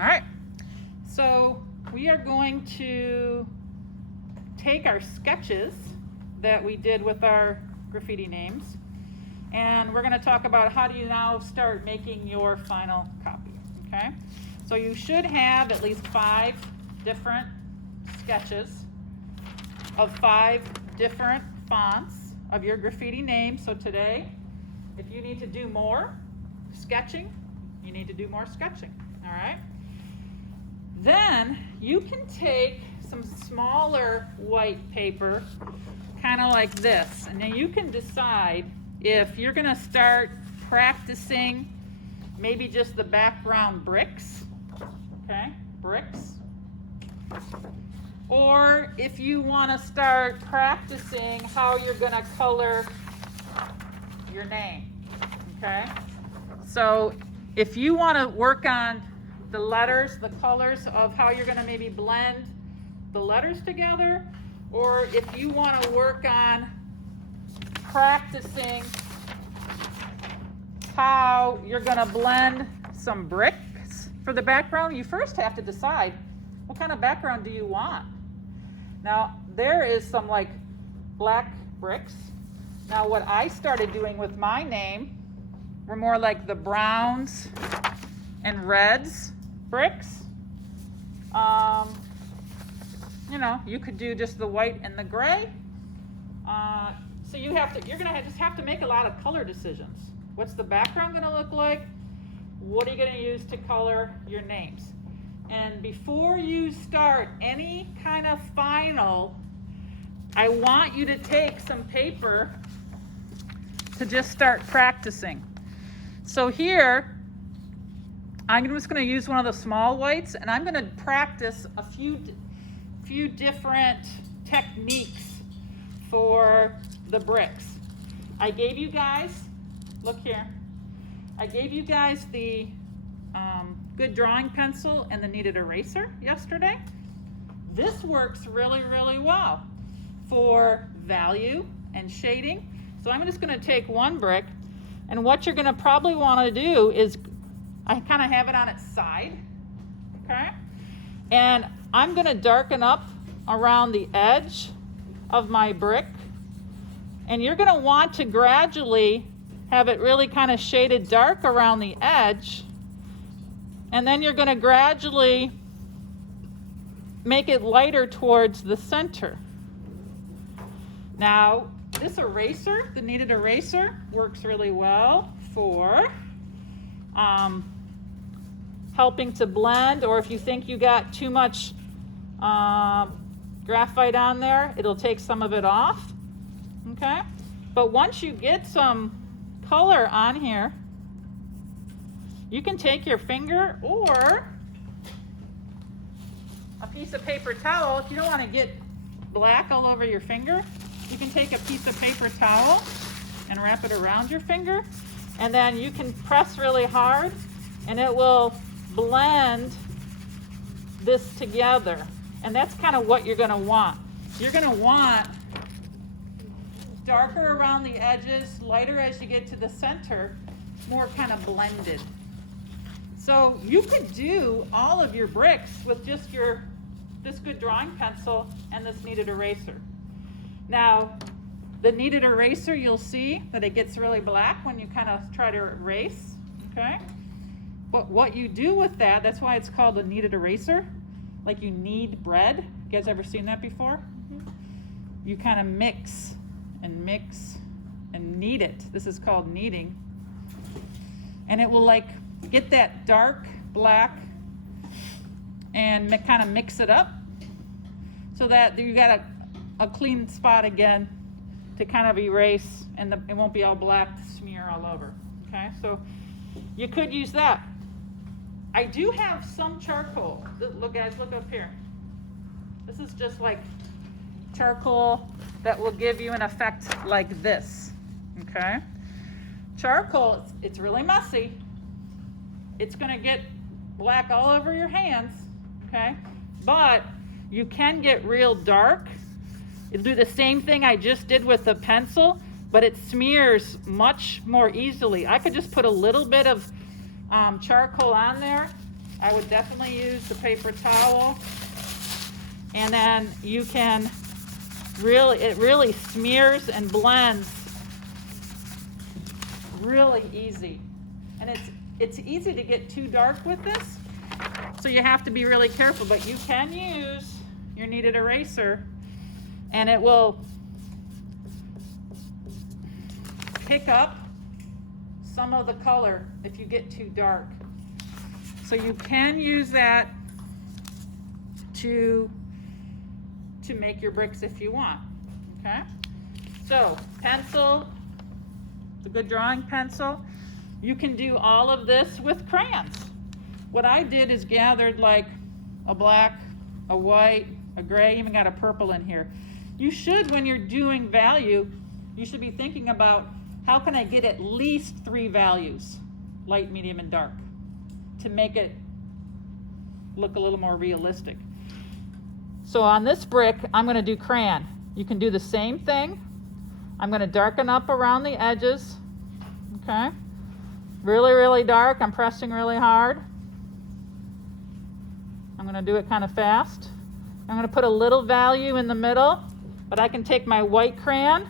All right, so we are going to take our sketches that we did with our graffiti names, and we're going to talk about how do you now start making your final copy, okay? So you should have at least 5 different sketches of 5 different fonts of your graffiti name. So today, if you need to do more sketching, you need to do more sketching, all right? Then you can take some smaller white paper, kind of like this, and then you can decide if you're going to start practicing maybe just the background bricks, okay, bricks, or if you want to start practicing how you're going to color your name, okay? So if you want to work on the letters, the colors of how you're going to maybe blend the letters together, or if you want to work on practicing how you're going to blend some bricks for the background, you first have to decide what kind of background do you want. Now, there is some like black bricks. Now, what I started doing with my name were more like the browns and reds bricks. You know, you could do just the white and the gray. So you're gonna just have to make a lot of color decisions. What's the background gonna look like? What are you gonna use to color your names? And before you start any kind of final, I want you to take some paper to just start practicing. So here, I'm just going to use one of the small whites, and I'm going to practice a few different techniques for the bricks. I gave you guys, look here, I gave you guys the good drawing pencil and the kneaded eraser yesterday. This works really, really well for value and shading. So I'm just going to take one brick, and what you're going to probably want to do is, I kind of have it on its side, okay? And I'm going to darken up around the edge of my brick, and you're going to want to gradually have it really kind of shaded dark around the edge, and then you're going to gradually make it lighter towards the center. Now, this eraser, the kneaded eraser, works really well for helping to blend, or if you think you got too much graphite on there, it'll take some of it off, okay? But once you get some color on here, you can take your finger or a piece of paper towel. If you don't want to get black all over your finger, you can take a piece of paper towel and wrap it around your finger, and then you can press really hard and it will blend this together. And that's kind of what you're going to want. You're going to want darker around the edges, lighter as you get to the center, more kind of blended. So you could do all of your bricks with just this good drawing pencil and this kneaded eraser. Now, the kneaded eraser, you'll see that it gets really black when you kind of try to erase, okay? But what you do with that, that's why it's called a kneaded eraser, like you knead bread. You guys ever seen that before? Mm-hmm. You kind of mix and knead it. This is called kneading. And it will like get that dark black and kind of mix it up so that you got a clean spot again to kind of erase, and it won't be all black to smear all over, okay? So you could use that. I do have some charcoal. Look guys, look up here. This is just like charcoal that will give you an effect like this, okay? Charcoal, it's really messy. It's gonna get black all over your hands, okay? But you can get real dark. It'll do the same thing I just did with the pencil, but it smears much more easily. I could just put a little bit of charcoal on there, I would definitely use the paper towel. And then you can it really smears and blends really easy. And it's easy to get too dark with this, so you have to be really careful, but you can use your kneaded eraser and it will pick up some of the color if you get too dark. So you can use that to make your bricks if you want, okay? So pencil, the good drawing pencil. You can do all of this with crayons. What I did is gathered like a black, a white, a gray, even got a purple in here. You should, when you're doing value, you should be thinking about how can I get at least 3 values, light, medium, and dark, to make it look a little more realistic. So on this brick, I'm going to do crayon. You can do the same thing. I'm going to darken up around the edges, okay? Really, really dark. I'm pressing really hard. I'm going to do it kind of fast. I'm going to put a little value in the middle, but I can take my white crayon.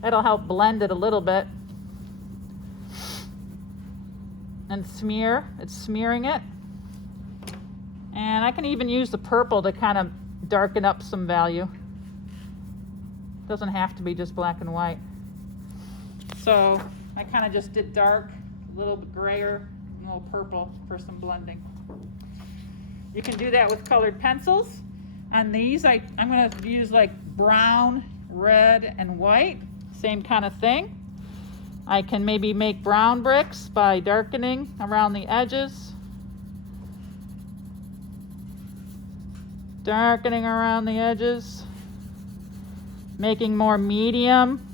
That'll help blend it a little bit. And smear. It's smearing it. And I can even use the purple to kind of darken up some value. Doesn't have to be just black and white. So I kind of just did dark, a little bit grayer, and a little purple for some blending. You can do that with colored pencils. On these, I'm going to use like brown, red, and white. Same kind of thing. I can maybe make brown bricks by darkening around the edges. Darkening around the edges. Making more medium.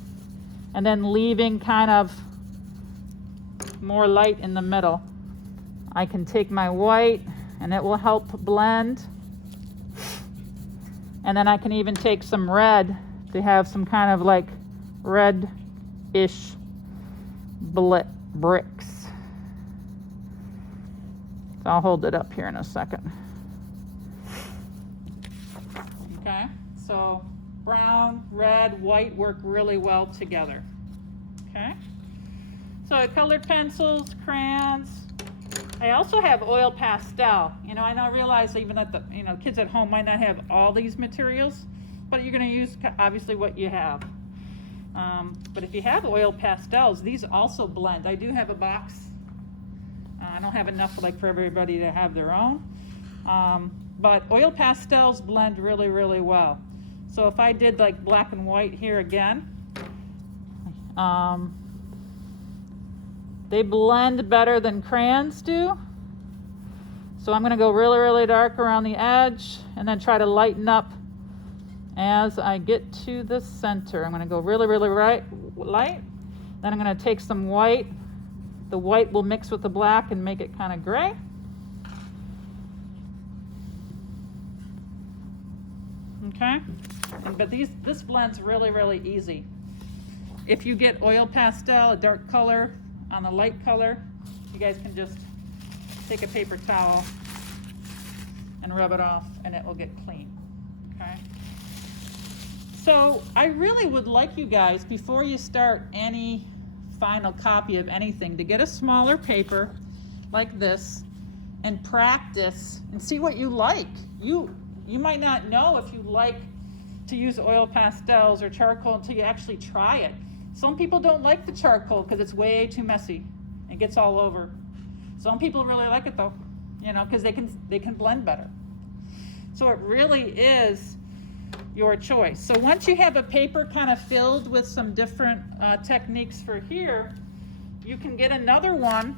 And then leaving kind of more light in the middle. I can take my white and it will help blend. And then I can even take some red to have some kind of like red-ish bricks. So I'll hold it up here in a second. Okay, so brown, red, white work really well together. Okay, so colored pencils, crayons. I also have oil pastel. You know, I realize even that the kids at home might not have all these materials, but you're going to use obviously what you have. But if you have oil pastels, these also blend. I do have a box. I don't have enough like for everybody to have their own. But oil pastels blend really, really well. So if I did like black and white here again, they blend better than crayons do. So I'm going to go really, really dark around the edge and then try to lighten up as I get to the center. I'm going to go really, really light. Then I'm going to take some white. The white will mix with the black and make it kind of gray. Okay, but this blends really, really easy. If you get oil pastel, a dark color on the light color, you guys can just take a paper towel and rub it off and it will get clean. Okay. So I really would like you guys, before you start any final copy of anything, to get a smaller paper like this and practice and see what you like. You might not know if you like to use oil pastels or charcoal until you actually try it. Some people don't like the charcoal because it's way too messy and gets all over. Some people really like it though, because they can blend better. So it really is your choice. So once you have a paper kind of filled with some different techniques for here, you can get another one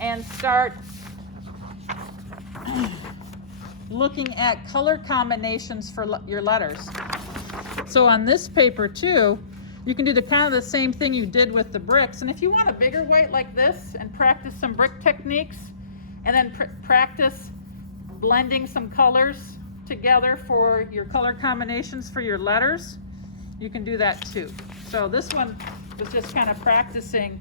and start looking at color combinations for your letters. So on this paper too, you can do the kind of the same thing you did with the bricks. And if you want a bigger white like this and practice some brick techniques and then practice blending some colors together for your color combinations for your letters, you can do that too. So this one was just kind of practicing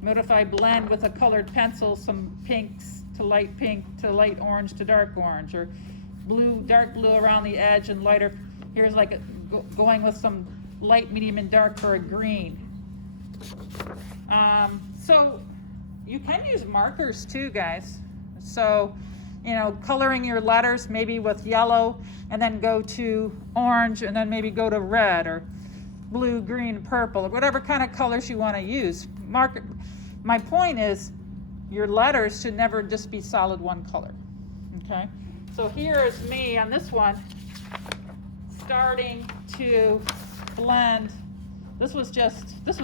what if I blend with a colored pencil some pinks to light pink to light orange to dark orange, or blue, dark blue around the edge and lighter. Here's like going with some light, medium, and dark for a green. So you can use markers too, guys. So, you know, coloring your letters maybe with yellow and then go to orange and then maybe go to red or blue, green, purple, or whatever kind of colors you want to use. My point is your letters should never just be solid one color. Okay? So here is me on this one starting to blend. This was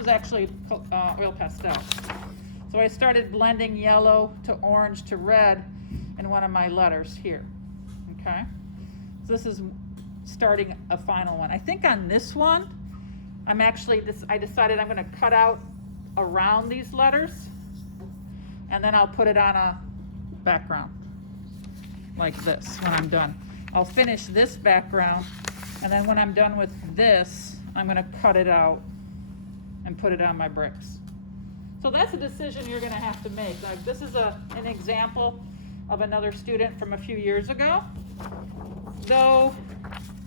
actually oil pastel. So I started blending yellow to orange to red in one of my letters here. Okay? So this is starting a final one. I think on this one, I decided I'm going to cut out around these letters, and then I'll put it on a background like this when I'm done. I'll finish this background, and then when I'm done with this, I'm going to cut it out and put it on my bricks. So that's a decision you're going to have to make. Like, this is an example of another student from a few years ago. Though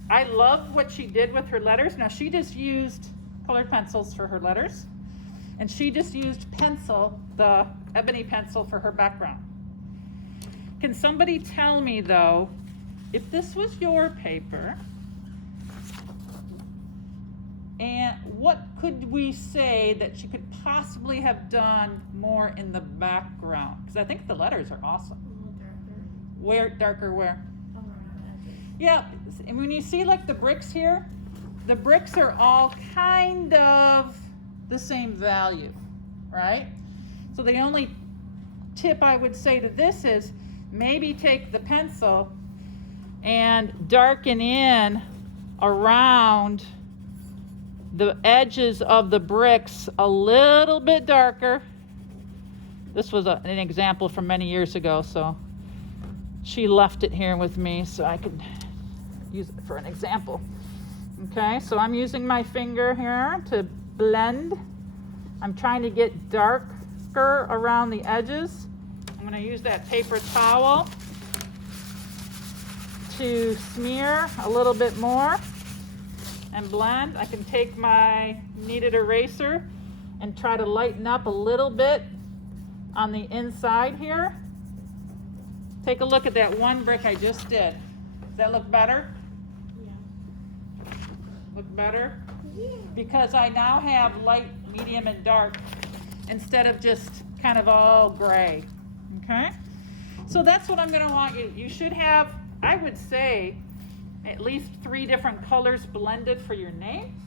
I love what she did with her letters. Now, she just used colored pencils for her letters, and she just used pencil, the ebony pencil, for her background. Can somebody tell me, though, if this was your paper, and what could we say that she could possibly have done more in the background? Because I think the letters are awesome. A little darker. Where darker? Where? Around the edges. Yeah, and when you see like the bricks here, the bricks are all kind of the same value, right? So the only tip I would say to this is maybe take the pencil and darken in around the edges of the bricks a little bit darker. This was an example from many years ago, so she left it here with me so I could use it for an example. Okay, so I'm using my finger here to blend. I'm trying to get darker around the edges. I'm going to use that paper towel to smear a little bit more and blend. I can take my kneaded eraser and try to lighten up a little bit on the inside here. Take a look at that one brick I just did. Does that look better? Yeah. Look better? Yeah. Because I now have light, medium, and dark instead of just kind of all gray. Okay? So that's what I'm going to want you. You should have, I would say, at least 3 different colors blended for your name.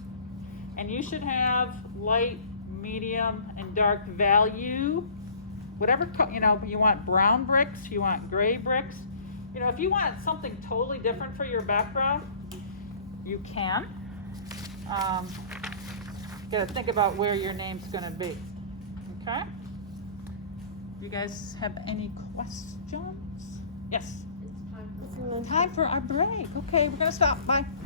And you should have light, medium, and dark value. Whatever, you want brown bricks, you want gray bricks. If you want something totally different for your background, you can. You gotta think about where your name's gonna be. Okay? You guys have any questions? Yes? It's time for Time for our break. Okay, we're gonna stop. Bye.